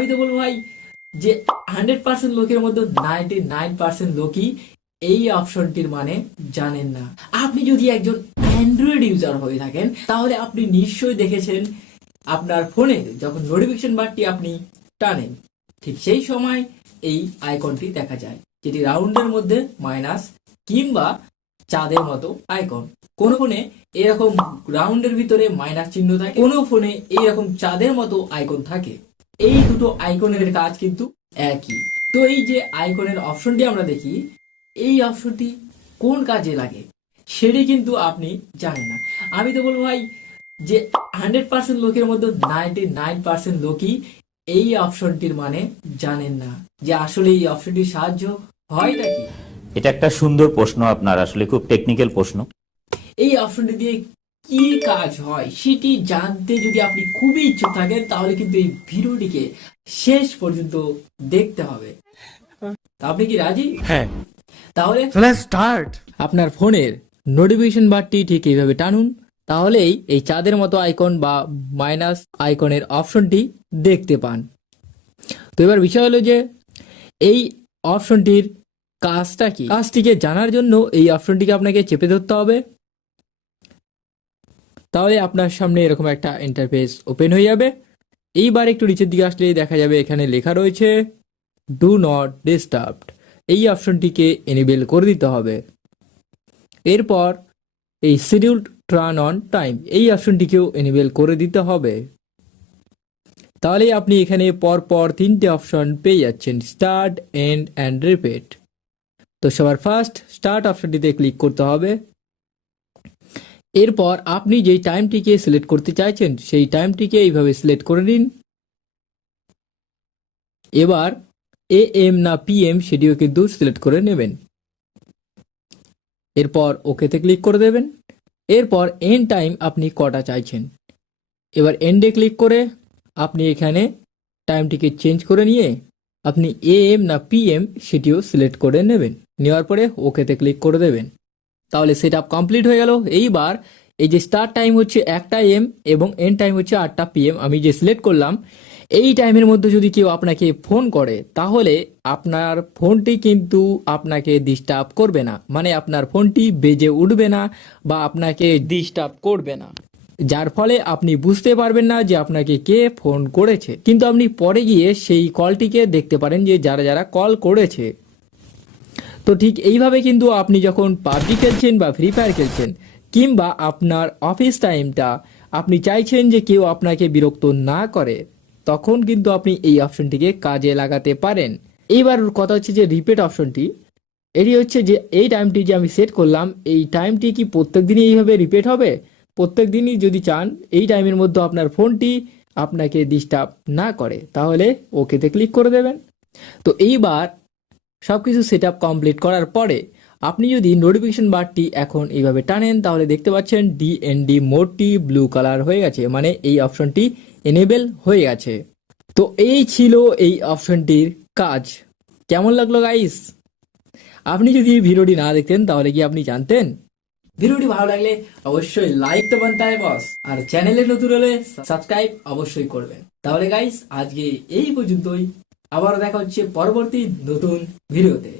আমি তো বলবো ভাই যে 100% লোকের মধ্যে 99% লোকই এই অপশনটির মানে জানেন না। আপনি যদি একজন অ্যান্ড্রয়েড ইউজার হয়ে থাকেন তাহলে আপনি নিশ্চয়ই দেখেছেন আপনার ফোনে যখন নোটিফিকেশন বারটি আপনি টানেন ঠিক সেই সময় এই আইকনটি দেখা যায়, যেটি রাউন্ডের মধ্যে মাইনাস কিংবা চাঁদের মতো আইকন। কোন ফোনে এরকম রাউন্ডের ভিতরে মাইনাস চিহ্ন থাকে, কোন ফোনে এইরকম চাঁদের মতো আইকন থাকে। এই দুটো আইকনের কাজ কিন্তু একই। তো এই যে আইকনের অপশনটি আমরা দেখি, এই অপশনটি কোন কাজে লাগে সেটি কিন্তু আপনি জানেন না। আমি তো বলবো ভাই যে 100% লোকের মধ্যে 99% লোকই এই অপশনটির মানে জানেন না, যে আসলে এই অপশনটির সাহায্য হয়টা কি। এটা একটা সুন্দর প্রশ্ন, আপনার আসলে খুব টেকনিক্যাল প্রশ্ন। এই অপশনটি দিয়ে কি কাজ হয় সেটি জানতে যদি আপনি খুবই ইচ্ছুক থাকেন তাহলে কিন্তু এই ভিডিওটিকে শেষ পর্যন্ত দেখতে হবে। আপনি কি রাজি? হ্যাঁ, তাহলে লেটস স্টার্ট। আপনার ফোনের নোটিফিকেশন বারটি ঠিক এইভাবে টানুন, তাহলেই এই চাঁদের মতো আইকন বা মাইনাস আইকনের অপশনটি দেখতে পান। তো এবার বিষয় হলো যে এই অপশনটির কাজটা কি। কাজটিকে জানার জন্য এই অপশনটিকে আপনাকে চেপে ধরতে হবে, তাহলে আপনার সামনে এরকম একটা ইন্টারফেস ওপেন হয়ে যাবে। এইবার একটু নিচের দিকে আসলে দেখা যাবে এখানে লেখা রয়েছে ডু নট ডিস্টার্ব। এই অপশনটিকে এনেবেল করে দিতে হবে। এরপর এই শিডিউলড টার্ন অন টাইম এই অপশনটিকেও এনেবেল করে দিতে হবে। তাহলে আপনি এখানে পরপর 3টে অপশন পেয়ে যাচ্ছেন, স্টার্ট, এন্ড অ্যান্ড রিপিট। তো সবার ফার্স্ট স্টার্ট অপশনটিতে ক্লিক করতে হবে। এরপর আপনি যেই টাইমটিকে সিলেক্ট করতে চাইছেন সেই টাইমটিকে এইভাবে সিলেক্ট করে নিন। এবার AM না PM সেটিও কিন্তু সিলেক্ট করে নেবেন। এরপর ওকেতে ক্লিক করে দেবেন। এরপর এন্ড টাইম আপনি কটা চাইছেন, এবার এন্ডে ক্লিক করে আপনি এখানে টাইমটিকে চেঞ্জ করে নিয়ে আপনি AM না PM সেটিও সিলেক্ট করে নেবেন। নেওয়ার পরে ওকেতে ক্লিক করে দেবেন। তাহলে সেট আপ কমপ্লিট হয়ে গেল। এইবার এই যে স্টার্ট টাইম হচ্ছে 1টা AM এবং এন্ড টাইম হচ্ছে 8টা PM আমি যে সিলেক্ট করলাম, এই টাইমের মধ্যে যদি কেউ আপনাকে ফোন করে তাহলে আপনার ফোনটি কিন্তু আপনাকে ডিস্টার্ব করবে না, মানে আপনার ফোনটি বেজে উঠবে না বা আপনাকে ডিস্টার্ব করবে না, যার ফলে আপনি বুঝতে পারবেন না যে আপনাকে কে ফোন করেছে। কিন্তু আপনি পরে গিয়ে সেই কলটিকে দেখতে পারেন যে যারা যারা কল করেছে। তো ঠিক এইভাবে কিন্তু আপনি যখন পাবজি খেলছেন বা ফ্রি ফায়ার খেলছেন কিংবা আপনার অফিস টাইমটা আপনি চাইছেন যে কেউ আপনাকে বিরক্ত না করে, তখন কিন্তু আপনি এই অপশনটিকে কাজে লাগাতে পারেন। এইবার কথা হচ্ছে যে রিপিট অপশনটি, এটি হচ্ছে যে এই টাইমটি যে আমি সেট করলাম এই টাইমটি কি প্রত্যেক দিনই এইভাবে রিপিট হবে? প্রত্যেক দিনই যদি চান এই টাইমের মধ্যে আপনার ফোনটি আপনাকে ডিস্টার্ব না করে তাহলে ওকেতে ক্লিক করে দেবেন। তো এইবার সবকিছু সেট আপ কমপ্লিট করার পরে আপনি যদি নোটিফিকেশন বারটি এখন এইভাবে টানেন তাহলে দেখতে পাচ্ছেন DND মোডটি ব্লু কালার হয়ে গেছে, মানে এই অপশনটি এনেবেল হয়ে গেছে। তো এই ছিল এই অপশনটির কাজ। কেমন লাগলো গাইস? আপনি যদি ভিডিওটি না দেখতেন তাহলে কি আপনি জানতেন? ভিডিওটি ভালো লাগলে অবশ্যই লাইক তো বানতে হয় বস, আর চ্যানেলে নতুন হলে সাবস্ক্রাইব অবশ্যই করবেন। তাহলে গাইস আজকে এই পর্যন্তই, আবার দেখা হচ্ছে পরবর্তী নতুন ভিডিওতে।